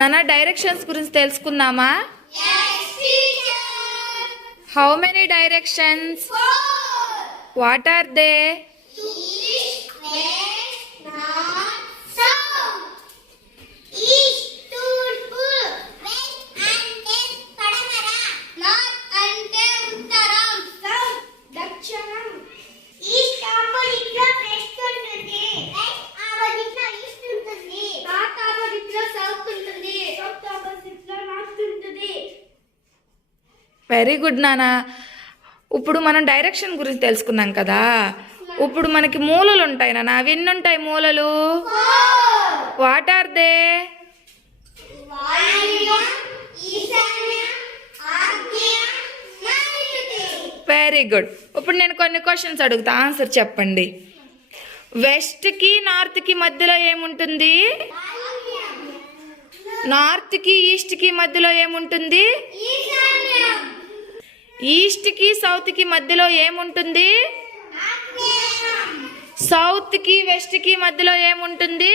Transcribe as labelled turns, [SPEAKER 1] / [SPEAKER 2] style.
[SPEAKER 1] నాన్న డైరెక్షన్స్ గురించి తెలుసుకుందామా? How many directions what are they very good నాన్న ఇప్పుడు మనం డైరెక్షన్ గురించి తెలుసుకున్నాం కదా. ఇప్పుడు మనకి మూలలు ఉంటాయి నాన్న అవి ఎన్ని ఉంటాయి మూలలు? What are they? Very good. ఇప్పుడు నేను కొన్ని క్వశ్చన్స్ అడుగుతా. ఆన్సర్ చెప్పండి. వెస్ట్కి నార్త్కి మధ్యలో ఏముంటుంది? నార్త్కి ఈస్ట్కి మధ్యలో ఏముంటుంది? ఈస్ట్కి సౌత్కి మధ్యలో ఏముంటుంది? సౌత్కి వెస్ట్కి మధ్యలో ఏముంటుంది?